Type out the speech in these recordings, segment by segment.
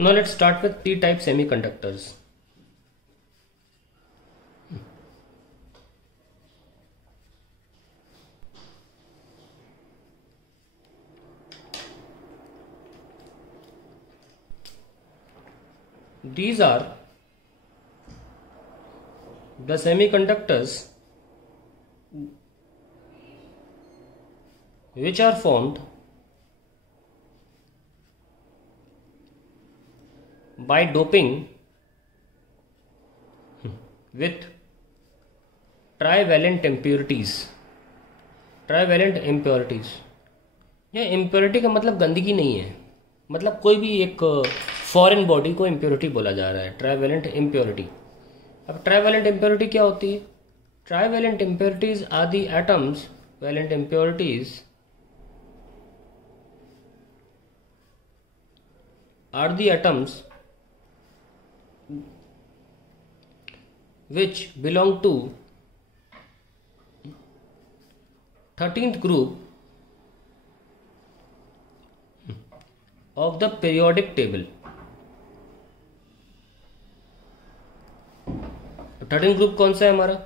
Now let's start with p-type semiconductors. These are the semiconductors which are formed by doping with trivalent impurities. Trivalent impurities, ये impurity का मतलब गंदगी नहीं है, मतलब कोई भी एक फॉरेन बॉडी को इम्प्योरिटी बोला जा रहा है, ट्राईवैलेंट इम्प्योरिटी। अब ट्राईवैलेंट इम्प्योरिटी क्या होती है? Trivalent impurities are the atoms, valent impurities are the atoms which belong to 13th group of the periodic table। 13th group कौन सा है हमारा?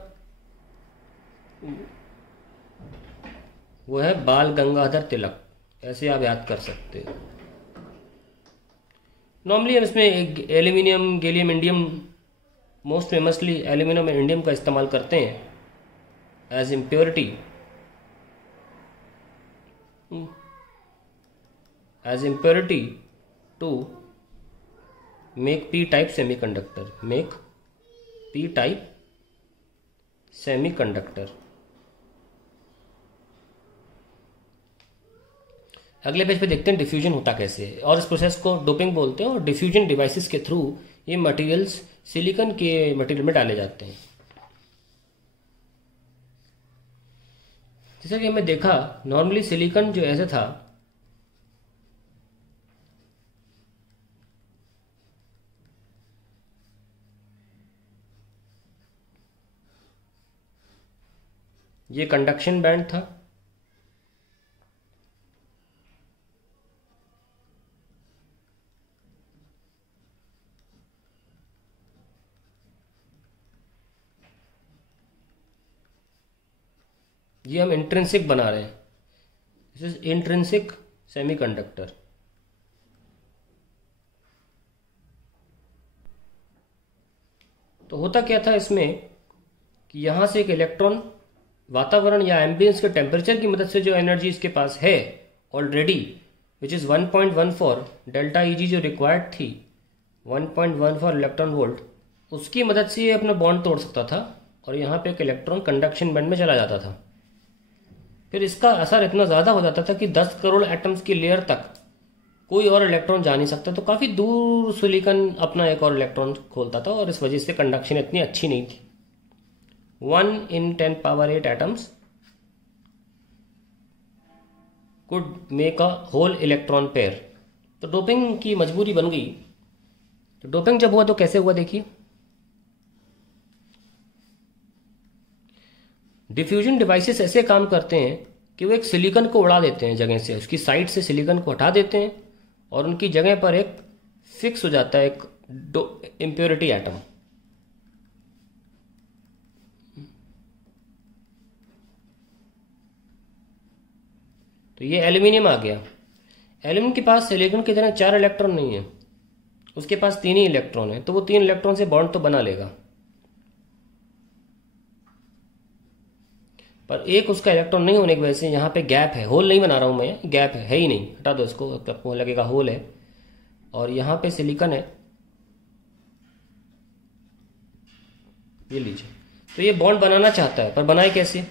वो है बाल गंगाधर तिलक, ऐसे आप याद कर सकते हो। नॉर्मली हम इसमें aluminium, gallium, indium, most famously aluminium and indium का इस्तेमाल करते हैं as impurity, to make P type semiconductor, make P type semiconductor. अगले पेज पे देखते हैं डिफ्यूजन होता कैसे है, और इस प्रोसेस को डोपिंग बोलते हैं, और डिफ्यूजन डिवाइसेस के थ्रू ये मटेरियल्स सिलिकॉन के मटेरियल में डाले जाते हैं। जैसा कि हमने देखा, नॉर्मली सिलिकॉन जो ऐसा था, ये कंडक्शन बैंड था, ये हम इंट्रिंसिक बना रहे हैं, दिस इज इंट्रिंसिक सेमीकंडक्टर। तो होता क्या था इसमें कि यहां से एक इलेक्ट्रॉन वातावरण या एम्बियंस के टेम्परेचर की मदद से जो एनर्जी इसके पास है already, which is 1.14 delta easy जो रिक्वायर्ड थी, 1.14 इलेक्ट्रॉन वोल्ट, उसकी मदद से ये अपना बॉन्ड तोड़ सकता था और यहाँ पे एक इलेक्ट्रॉन कंडक्शन बैंड में चला जाता था। फिर इसका असर इतना ज़्यादा हो जाता था कि 10 करोड़ एटम्स की लेयर तक कोई और इलेक्ट्रॉन जा नहीं सकता, तो काफ़ी दूर सिलिकॉन अपना एक और इलेक्ट्रॉन खोलता था, और इस वजह से कंडक्शन इतनी अच्छी नहीं थी। 1 in 10 power 8 atoms could make a whole electron pair। तो डोपिंग की मजबूरी बन गई। तो डोपिंग जब हुआ तो कैसे हुआ देखिए, डिफ्यूजन डिवाइसेस ऐसे काम करते हैं कि वो एक सिलिकॉन को उड़ा देते हैं जगह से, उसकी साइड से सिलिकॉन को हटा देते हैं और उनकी जगह पर एक फिक्स हो जाता है एक इम्प्योरिटी एटम। तो ये एल्यूमिनियम आ गया। एल्यूमिनियम के पास सिलिकॉन की तरह 4 इलेक्ट्रॉन नहीं है, उसके पास 3 ही इलेक्ट्रॉन है, तो वो 3 इलेक्ट्रॉन से बॉन्ड तो बना लेगा, पर एक उसका इलेक्ट्रॉन नहीं होने की वजह से यहाँ पे गैप है। होल नहीं बना रहा हूं मैं, गैप है ही नहीं, हटा दो इसको, आपको लगेगा होल है, और यहाँ पे सिलिकॉन है, ये लीजिए। तो ये बॉन्ड बनाना चाहता है, पर बनाए कैसे?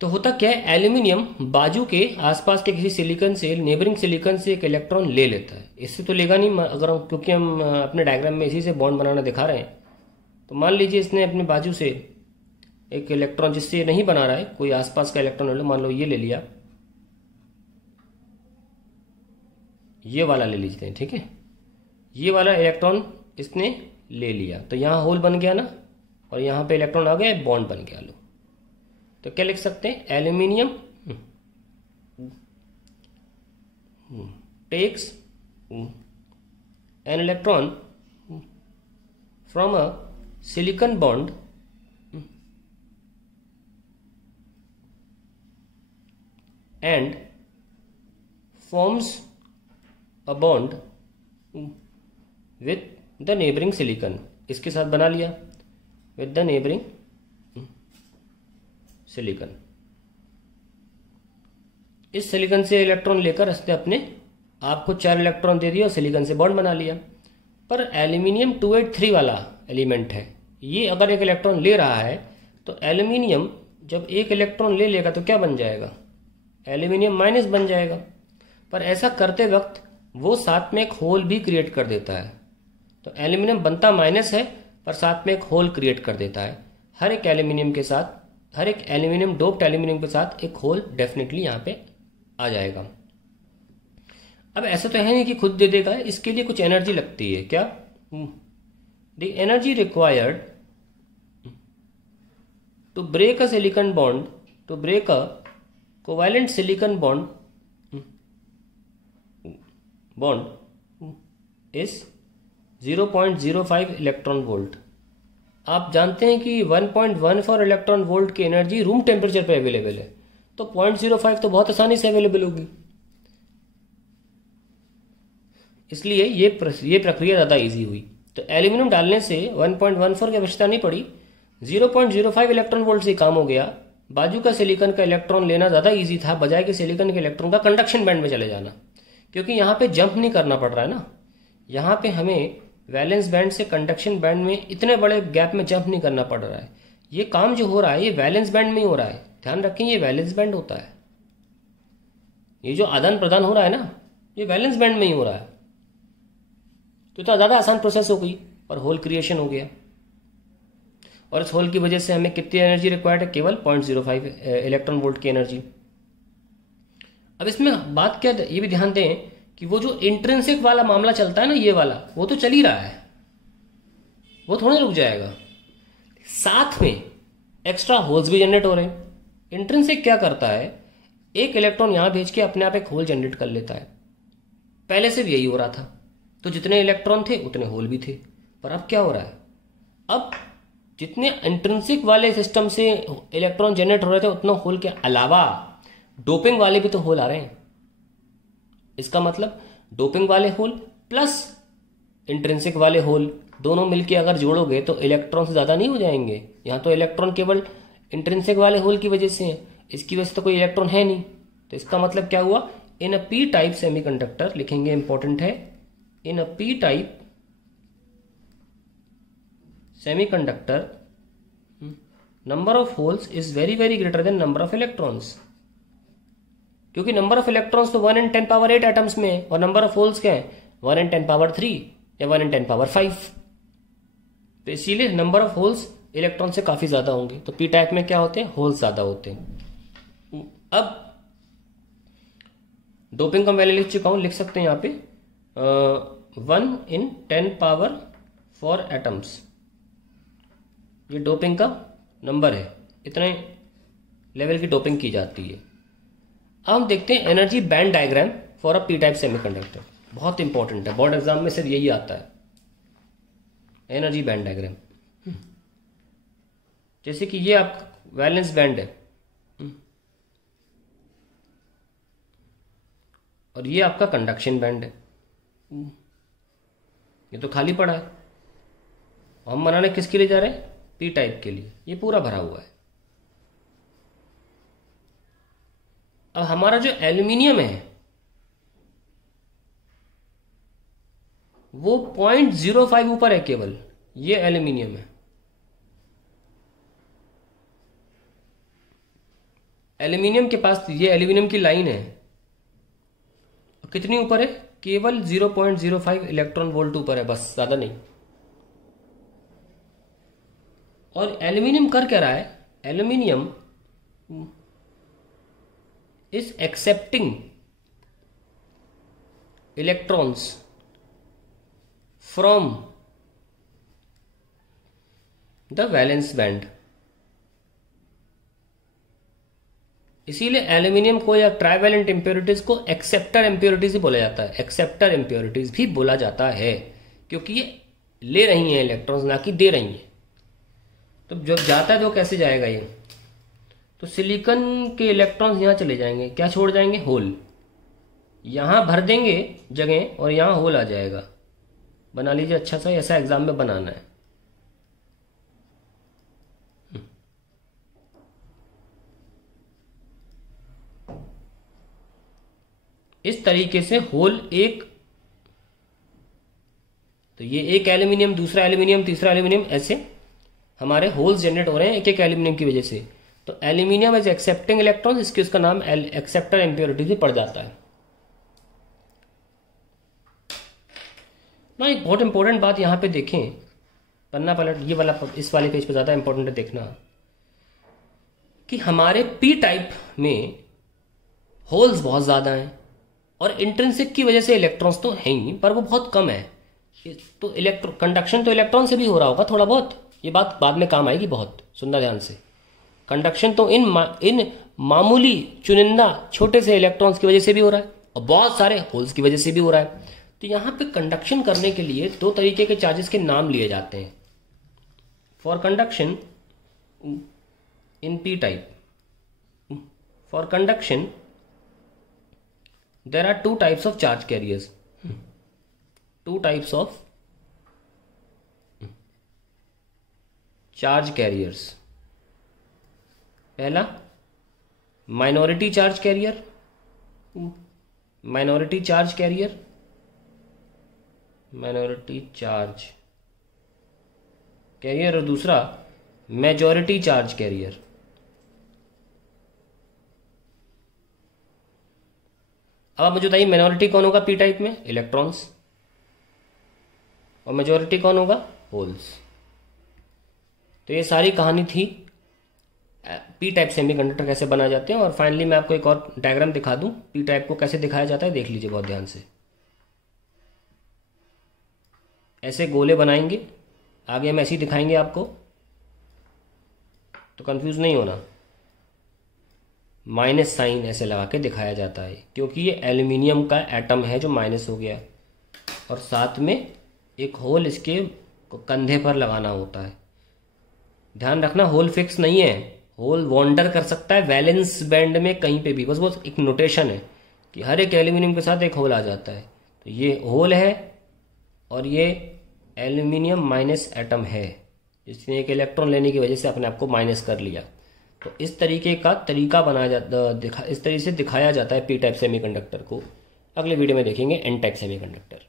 तो होता क्या है, एल्यूमिनियम बाजू के आसपास के किसी सिलिकॉन से, नेबरिंग सिलिकॉन से एक इलेक्ट्रॉन ले लेता है। इससे तो लेगा नहीं, अगर हम, क्योंकि हम अपने डायग्राम में इसी से बॉन्ड बनाना दिखा रहे हैं। तो मान लीजिए इसने अपने बाजू से एक इलेक्ट्रॉन, जिससे नहीं बना रहा है, कोई आसपास का इलेक्ट्रॉन ले लो, मान लो ये ले लिया, ये वाला ले लीजिए, ठीक है, ये वाला इलेक्ट्रॉन इसने ले लिया, तो यहाँ होल बन गया ना, और यहाँ पे इलेक्ट्रॉन आ गया, बॉन्ड बन गया। लो, तो क्या लिख सकते हैं, aluminium takes an electron from a silicon bond and forms a bond with the neighboring silicon. इसके साथ बना लिया with the neighboring silicon. इस सिलिकॉन से इलेक्ट्रॉन लेकर इसने अपने आपको 4 इलेक्ट्रॉन दे दिया और सिलिकॉन से बॉन्ड बना लिया। पर एल्यूमिनियम 283 वाला एलिमेंट है, ये अगर एक इलेक्ट्रॉन ले रहा है तो एल्यूमिनियम जब एक इलेक्ट्रॉन ले लेगा तो क्या बन जाएगा, एल्यूमिनियम माइनस बन जाएगा। पर ऐसा करते वक्त वो साथ में एक होल भी क्रिएट कर देता है। तो एल्यूमिनियम बनता माइनस है पर साथ में एक होल क्रिएट कर देता है। हर एक एल्यूमिनियम के साथ, हर एक एल्यूमिनियम डोप्ड एल्यूमिनियम के साथ एक होल डेफिनेटली यहाँ पे आ जाएगा। अब ऐसा तो है नहीं कि खुद दे देगा, इसके लिए कुछ एनर्जी लगती है। क्या? The energy required to break a silicon bond, to break a covalent silicon bond is 0.05 electron volt. आप जानते हैं कि 1.14 इलेक्ट्रॉन वोल्ट की एनर्जी रूम टेम्परेचर पे अवेलेबल है, तो 0.05 तो बहुत आसानी से अवेलेबल होगी। इसलिए ये प्रक्रिया ज़्यादा इजी हुई। तो एल्यूमिनियम डालने से 1.14 की आवश्यकता नहीं पड़ी, 0.05 इलेक्ट्रॉन वोल्ट से काम हो गया। बाजू का सिलिकॉन का इलेक्ट्रॉन लेना ज़्यादा इजी था बजाय कि सिलिकॉन के इलेक्ट्रॉन का कंडक्शन बैंड में चले जाना, क्योंकि यहाँ पे जंप नहीं करना पड़ रहा है ना। यहाँ पे हमें वैलेंस बैंड से कंडक्शन बैंड में इतने बड़े गैप में जंप नहीं करना पड़ रहा है। ये काम जो हो रहा है ये वैलेंस बैंड में ही हो रहा है। ध्यान रखें, ये वैलेंस बैंड होता है। ये जो आदान प्रदान हो रहा है ना, ये वैलेंस बैंड में ही हो रहा है। तो इतना ज़्यादा आसान प्रोसेस हो गई और होल क्रिएशन हो गया। और इस होल की वजह से हमें कितनी एनर्जी रिक्वायर्ड है? केवल 0.05 इलेक्ट्रॉन वोल्ट की एनर्जी। अब इसमें बात क्या, ये भी ध्यान दें कि वो जो इंट्रिंसिक वाला मामला चलता है ना, ये वाला, वो तो चल ही रहा है, वो थोड़ा रुक जाएगा। साथ में एक्स्ट्रा होल्स भी जनरेट हो रहे हैं। इंट्रिंसिक क्या करता है, एक इलेक्ट्रॉन यहां भेज के अपने आप एक होल जनरेट कर लेता है। पहले से भी यही हो रहा था, तो जितने इलेक्ट्रॉन थे उतने होल भी थे। पर अब क्या हो रहा है, अब जितने इंट्रिंसिक वाले सिस्टम से इलेक्ट्रॉन जनरेट हो रहे थे उतना होल के अलावा डोपिंग वाले भी तो होल आ रहे हैं। इसका मतलब डोपिंग वाले होल प्लस इंट्रिंसिक वाले होल दोनों मिलके अगर जोड़ोगे तो इलेक्ट्रॉन से ज्यादा नहीं हो जाएंगे। यहां तो इलेक्ट्रॉन केवल इंट्रिंसिक वाले होल की वजह से है, इसकी वजह से तो कोई इलेक्ट्रॉन है नहीं। तो इसका मतलब क्या हुआ, in a P type semiconductor, लिखेंगे इंपॉर्टेंट है, in a P type semiconductor number of holes is very very greater than number of electrons. क्योंकि नंबर ऑफ इलेक्ट्रॉन्स तो 1 in 10 power 8 एटम्स में है और नंबर ऑफ होल्स क्या है, 1 in 10 power 3 या 1 in 10 power 5। तो इसीलिए नंबर ऑफ होल्स इलेक्ट्रॉन से काफी ज्यादा होंगे। तो पी टाइप में क्या होते हैं, होल्स ज्यादा होते हैं। अब डोपिंग का वैल्यू लिख चुका हूं, लिख सकते हैं यहां पे 1 in 10 power 4 एटम्स, ये डोपिंग का नंबर है। इतने लेवल की डोपिंग की जाती है। अब हम देखते हैं energy band diagram for a P type semiconductor. बहुत इंपॉर्टेंट है, बोर्ड एग्जाम में सिर्फ यही आता है, एनर्जी बैंड डायग्राम। जैसे कि ये आप वैलेंस बैंड है और ये आपका कंडक्शन बैंड है। ये तो खाली पड़ा है, हम बनाने किसके लिए जा रहे हैं, पी टाइप के लिए। ये पूरा भरा हुआ है। अब हमारा जो एल्यूमिनियम है वो 0.05 ऊपर है केवल, ये एल्यूमिनियम है। एल्यूमिनियम के पास ये एल्यूमिनियम की लाइन है, कितनी ऊपर है, केवल 0.05 इलेक्ट्रॉन वोल्ट ऊपर है, बस, ज्यादा नहीं। और एल्यूमिनियम कर क्या रहा है, aluminium is accepting electrons from the valence band, इसीलिए एल्यूमिनियम को या ट्राइवेलेंट इम्प्योरिटीज को एक्सेप्टर इम्प्योरिटीज ही बोला जाता है, एक्सेप्टर इम्प्योरिटीज भी बोला जाता है, क्योंकि ये ले रही हैं इलेक्ट्रॉन्स, ना कि दे रही हैं। तो जब जाता है तो कैसे जाएगा ये? तो सिलिकॉन के इलेक्ट्रॉन्स यहाँ चले जाएंगे, क्या छोड़ जाएंगे? होल। यहाँ भर देंगे जगह और यहाँ होल आ जाएगा। बना लीजिए अच्छा सा, ऐसा एग्जाम में बनाना है। इस तरीके से होल एक, तो ये एक एल्यूमिनियम, दूसरा एल्यूमिनियम, तीसरा एल्यूमिनियम, ऐसे हमारे होल्स जनरेट हो रहे हैं एक एक एल्यूमिनियम की वजह से। तो एल्यूमिनियम एज एक्सेप्टिंग इलेक्ट्रॉन, इसके उसका नाम एक्सेप्टर इम्प्योरिटी भी पड़ जाता है ना। एक बहुत इंपॉर्टेंट बात यहाँ पे देखें, पन्ना पलट, ये वाला इस वाले पेज पे ज़्यादा इंपॉर्टेंट है देखना, कि हमारे पी टाइप में होल्स बहुत ज़्यादा हैं और इंट्रिंसिक की वजह से इलेक्ट्रॉन्स तो हैं ही, पर वो बहुत कम है। तो कंडक्शन तो इलेक्ट्रॉन से भी हो रहा होगा थोड़ा बहुत, ये बात बाद में काम आएगी बहुत, सुनना ध्यान से। कंडक्शन तो इन मामूली चुनिंदा छोटे से इलेक्ट्रॉन्स की वजह से भी हो रहा है और बहुत सारे होल्स की वजह से भी हो रहा है। तो यहाँ पे कंडक्शन करने के लिए दो तरीके के चार्जेस के नाम लिए जाते हैं। For conduction in P type, for conduction there are two types of charge carriers, two types of charge carriers। पहला minority charge carrier, minority charge carrier, minority charge carrier, और दूसरा मेजॉरिटी चार्ज कैरियर। अब आप मुझे बताइए minority कौन होगा P type में? इलेक्ट्रॉन्स। और मेजॉरिटी कौन होगा? होल्स। तो ये सारी कहानी थी पी टाइप सेमीकंडक्टर कैसे बनाए जाते हैं। और फाइनली मैं आपको एक और डायग्राम दिखा दूं पी टाइप को कैसे दिखाया जाता है, देख लीजिए बहुत ध्यान से। ऐसे गोले बनाएंगे, आगे हम ऐसे ही दिखाएंगे आपको, तो कंफ्यूज नहीं होना। माइनस साइन ऐसे लगा के दिखाया जाता है, क्योंकि ये एल्यूमिनियम का एटम है जो माइनस हो गया, और साथ में एक होल इसके कंधे पर लगाना होता है। ध्यान रखना होल फिक्स नहीं है, होल वॉन्डर कर सकता है वैलेंस बैंड में कहीं पे भी, बस वो एक नोटेशन है कि हर एक एल्यूमिनियम के साथ एक होल आ जाता है। तो ये होल है और ये एल्यूमिनियम माइनस एटम है, इसने एक इलेक्ट्रॉन लेने की वजह से अपने आप को माइनस कर लिया। तो इस तरीके का तरीका बनाया जाता, इस तरीके से दिखाया जाता है पी टाइप सेमीकंडक्टर को। अगले वीडियो में देखेंगे एन टाइप सेमीकंडक्टर।